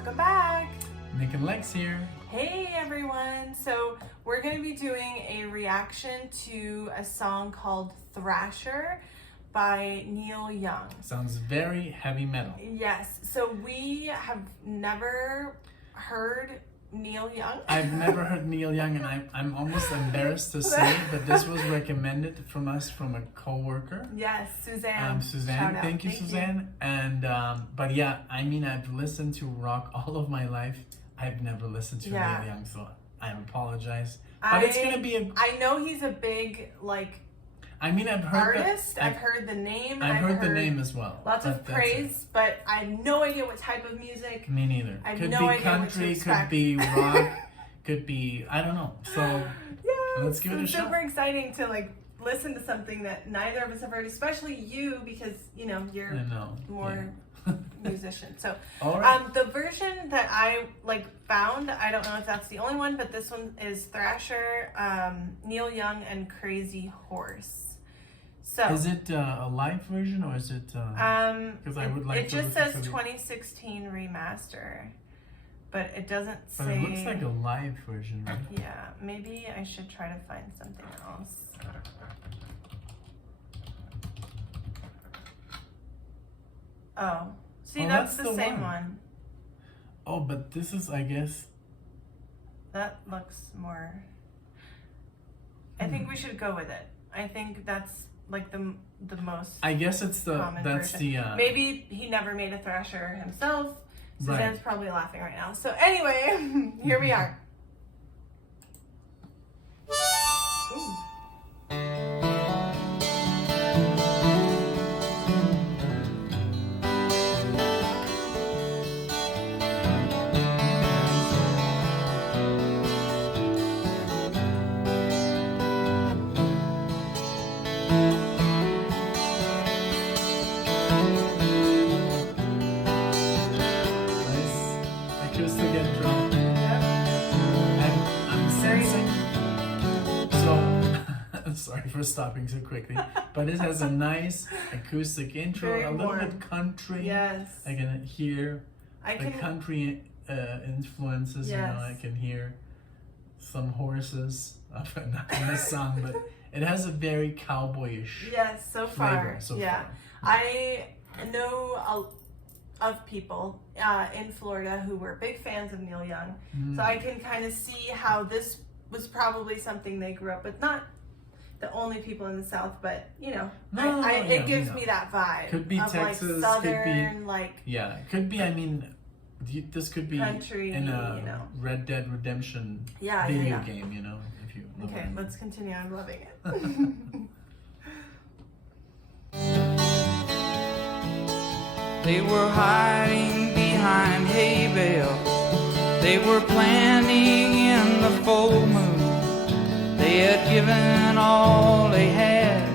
Welcome back. Nick and Lex here. Hey everyone. So we're going to be doing a reaction to a song called Thrasher by Neil Young. Sounds very heavy metal. Yes. So we have never heard Neil Young. I've never heard Neil Young, and I'm almost embarrassed to say, but this was recommended from us from a co-worker. Yes, Suzanne. Suzanne, thank you, Suzanne. And but yeah, I mean, I've listened to rock all of my life. I've never listened to Neil Young, so I apologize. But it's gonna be a. I know he's a big I mean, I've heard artist. I've heard the name. I've heard the name as well. Lots of praise, but I have no idea what type of music. Me neither. I have could no be idea country, could be rock, could be, I don't know. So yeah, let's give it a shot. It's super exciting to listen to something that neither of us have heard, especially you, because you're more musician. So the version that I found, I don't know if that's the only one, but this one is Thrasher, Neil Young, and Crazy Horse. So is it a live version or is it? Because I would like. It just says 2016 remaster, but it doesn't say. But it looks like a live version, right? Yeah, maybe I should try to find something else. Oh, see, that's the same one. Oh, but this is, I guess. That looks more. I think we should go with it. I think that's the most. I guess it's that's version. the. Maybe he never made a Thrasher himself. Suzanne's probably laughing right now. So anyway, here we are. Ooh. Sorry for stopping so quickly, but it has a nice acoustic intro, very a little warm. bit country. Yes, I can hear the country influences. Yes. I can hear some horses. Not in the song, but it has a very cowboyish. Yes, so far. Far. I know of people in Florida who were big fans of Neil Young, so I can kind of see how this was probably something they grew up with. Not the only people in the South, but it gives me that vibe. Could be Texas, Southern, could be it could be. I mean, this could be country, in a Red Dead Redemption video game. If you. Okay, let's continue. I'm loving it. They were hiding behind hay bales. They were planning in the full moon. They had given all they had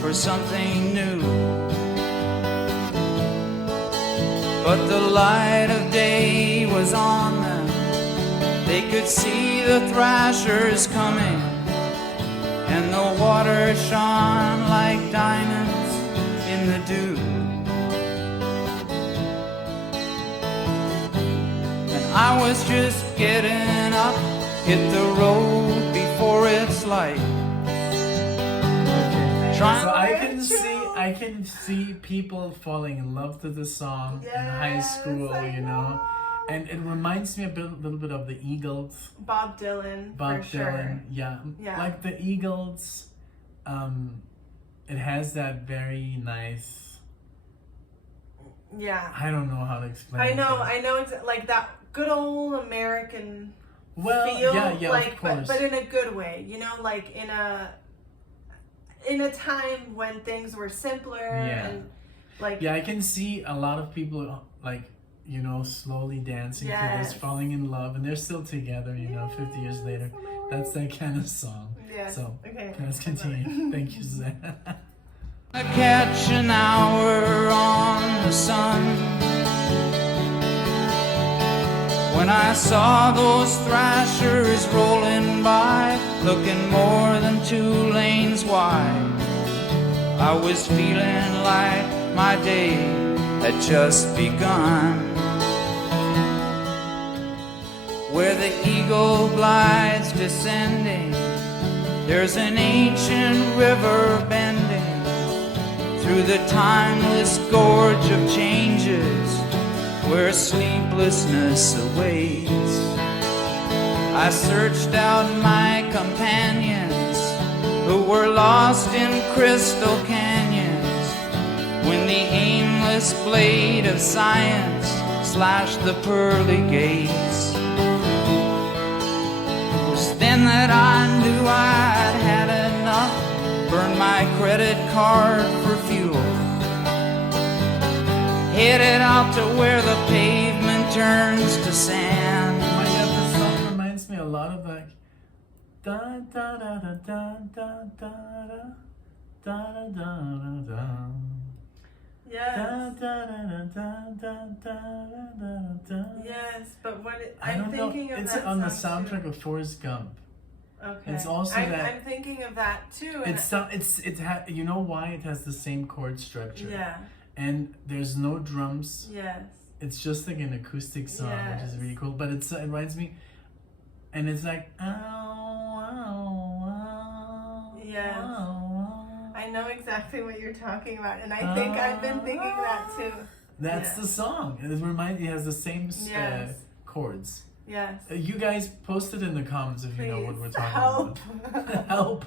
for something new. But the light of day was on them. They could see the thrashers coming, and the water shone like diamonds in the dew. And I was just getting up, hit the road before it's light. So I can see people falling in love to the song in high school, and it reminds me a little bit of the Eagles. Bob Dylan, sure. Yeah, like the Eagles. It has that very nice. Yeah. I don't know how to explain. I know, like that good old American. Feel, of course. But in a good way, like in a time when things were simpler and I can see a lot of people slowly dancing to this, falling in love, and they're still together, 50 years later. That's that kind of song. Yes. So okay, let's continue. Thank you, Suzanne. I catch an hour on the sun. When I saw those thrashers rolling by, looking more than 2 lanes wide, I was feeling like my day had just begun. where the eagle glides descending. There's an ancient river bending through the timeless gorge of changes, where sleeplessness awaits. I searched out my companions who were lost in crystal canyons when the aimless blade of science slashed the pearly gates. It was then that I knew I'd had enough, burned my credit card for fuel, headed out to where the pavement turns to sand. Oh my God, this song reminds me a lot of like da da da da da da da da da da da. Yes. Da, da, da, da, da, da, da, da. Yes, but I'm thinking know. of It's that on the song soundtrack too. of Forrest Gump. Okay. It's also I'm thinking of that too. And you know why it has the same chord structure. Yeah. And there's no drums. Yes. It's just like an acoustic song, which is really cool. But it reminds me, and it's like ow, ow, ow. Yes. Ow, ow. I know exactly what you're talking about, and I think I've been thinking that too. That's the song. It has the same Yes. chords. Yes. You guys post it in the comments if you know what we're talking Help. about. Help.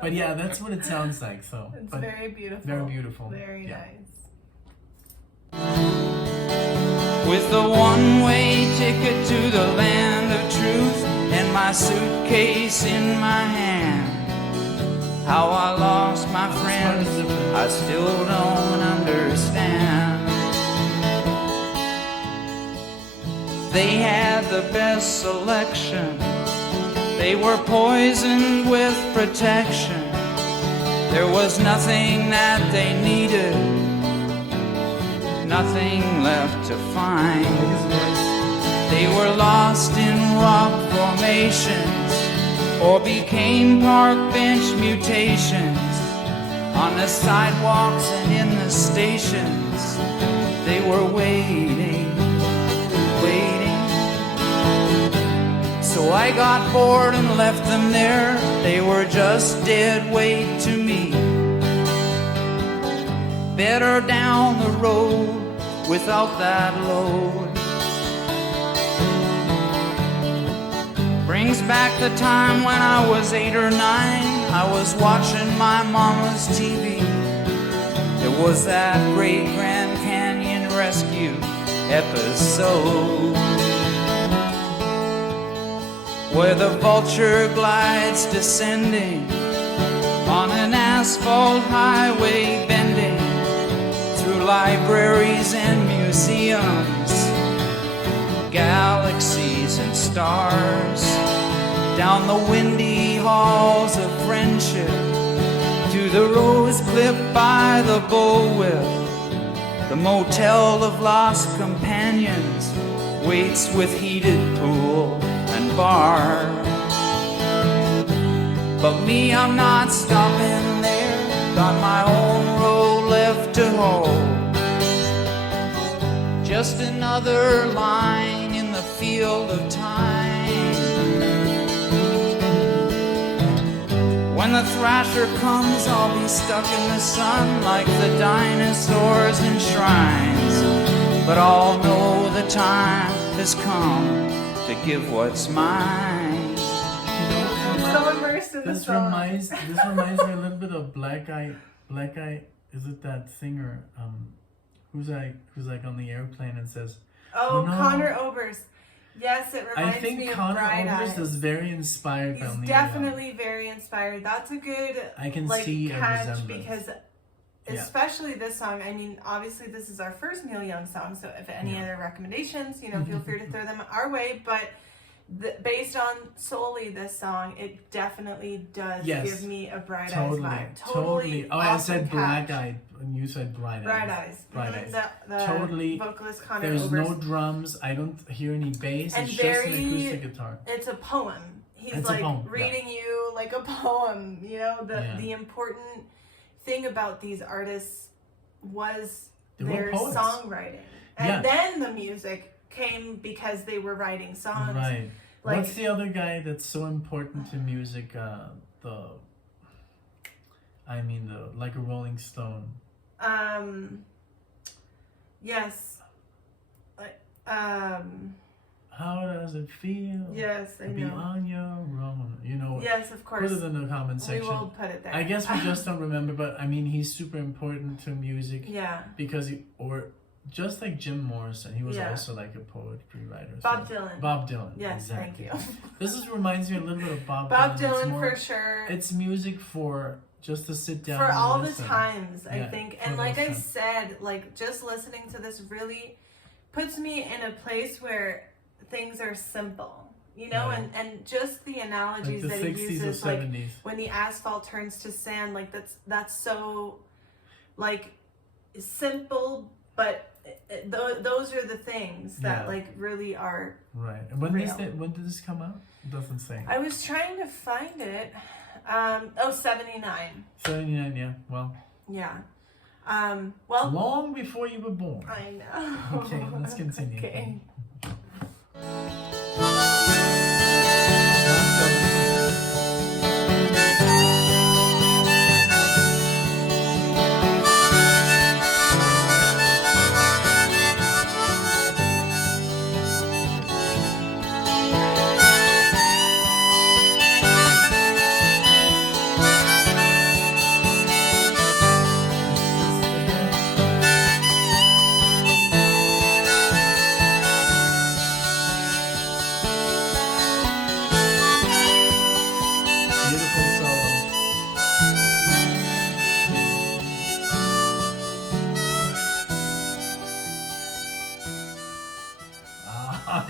But yeah, that's what it sounds like. So It's but very beautiful. very beautiful. Very Yeah. nice. With the one-way ticket to the land of truth and my suitcase in my hand, how I lost my friends, I still don't understand. They had the best selection, they were poisoned with protection. There was nothing that they needed, nothing left to find. They were lost in rock formations, or became park bench mutations. On the sidewalks and in the stations, they were waiting. So I got bored and left them there. They were just dead weight to me. Better down the road without that load. Brings back the time when I was 8 or 9. I was watching my mama's TV. It was that great Grand Canyon rescue episode, where the vulture glides descending on an asphalt highway, bending through libraries and museums, galaxies and stars, down the windy halls of friendship, to the rose clipped by the bullwhip. The motel of lost companions waits with heated pool and bar. But me, I'm not stopping there, got my own road left to hold. Just another line in the field of time. When the Thrasher comes, I'll be stuck in the sun like the dinosaurs in shrines. But I'll know the time has come to give what's mine. So immersed in the This song. reminds me a little bit of Black Eye. Is it that singer? Who's like on the airplane and says, Oh, no. Connor Oberst. Yes, it I reminds think me Connor of Bright Oberst Eyes. is very inspired He's by Neil definitely very inspired. That's a good I can see a catch resemblance. because especially this song. I mean, obviously this is our first Neil Young song, so if any other recommendations, feel free to throw them our way. But based on solely this song, it definitely does give me a Bright Eyes vibe. Totally. Oh, I said awesome Black catch. Eye, and you said Bright Eyes. Bright Eyes. Bright Eyes. The Totally. vocalist Connor There's Oberst. no drums. I don't hear any bass. And it's just an acoustic guitar. It's a poem. He's It's a like poem, reading you like a poem. The important thing about these artists was They were their poets. songwriting. And then the music came because they were writing songs. Right. Like, what's the other guy that's so important to music? Like a Rolling Stone. Yes. How does it feel? Yes, I to be know. on your own? You know. Yes, of course. Put it in the comment section. We will put it there. I guess we just don't remember, but I mean, he's super important to music. Yeah. Because just like Jim Morrison, he was also like a poetry writer. Bob Dylan. Bob Dylan. Yes, exactly. thank you. This reminds me a little bit of Bob Dylan more, for sure. It's music for just to sit down for and all listen. the times, I think. And like I said, like just listening to this really puts me in a place where things are simple, you know, and just the analogies like that he 60s uses, or 70s. like when the asphalt turns to sand, like that's so like simple, but those are the things that like really are right. And when did this come out? It doesn't say. I was trying to find it. 79. 79, yeah. Well. Yeah. Well. Long before you were born. I know. Okay, let's continue. Okay.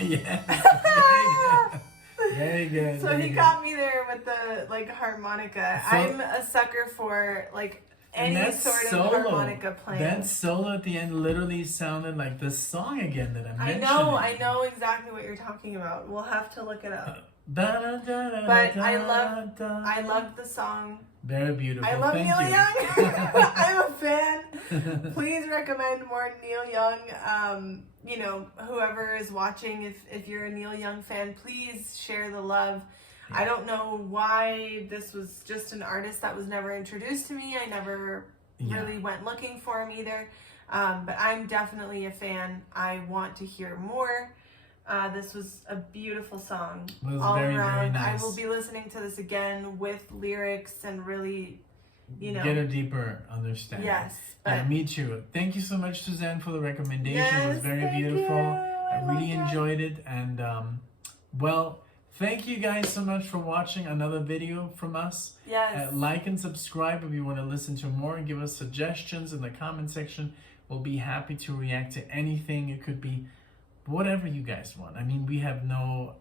Yeah. Very good. So he got me there with the like harmonica. So, I'm a sucker for like any sort of harmonica playing. That solo at the end literally sounded like the song again that I mentioned. I know exactly what you're talking about. We'll have to look it up. But I love the song. Very beautiful. I love Thank Neil you. Young. I'm a fan. Please recommend more Neil Young. You know, whoever is watching, if you're a Neil Young fan, please share the love. Yeah. I don't know why this was just an artist that was never introduced to me. I never really went looking for him either. But I'm definitely a fan. I want to hear more. This was a beautiful song all around. Very nice. I will be listening to this again with lyrics and really, you know, get a deeper understanding. Yes. And me too. Thank you so much, Suzanne, for the recommendation. It was very beautiful. I really enjoyed it. And well, thank you guys so much for watching another video from us. Yes. Like and subscribe if you want to listen to more, and give us suggestions in the comment section. We'll be happy to react to anything. It could be whatever you guys want. I mean, we have no,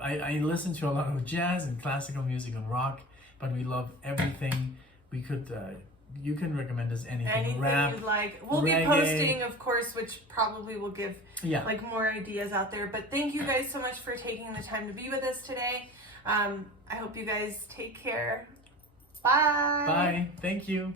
I listen to a lot of jazz and classical music and rock, but we love everything. We could, you can recommend us anything rap, you'd like. We'll reggae. Be posting, of course, which probably will give like more ideas out there. But thank you guys so much for taking the time to be with us today. I hope you guys take care. Bye. Bye. Thank you.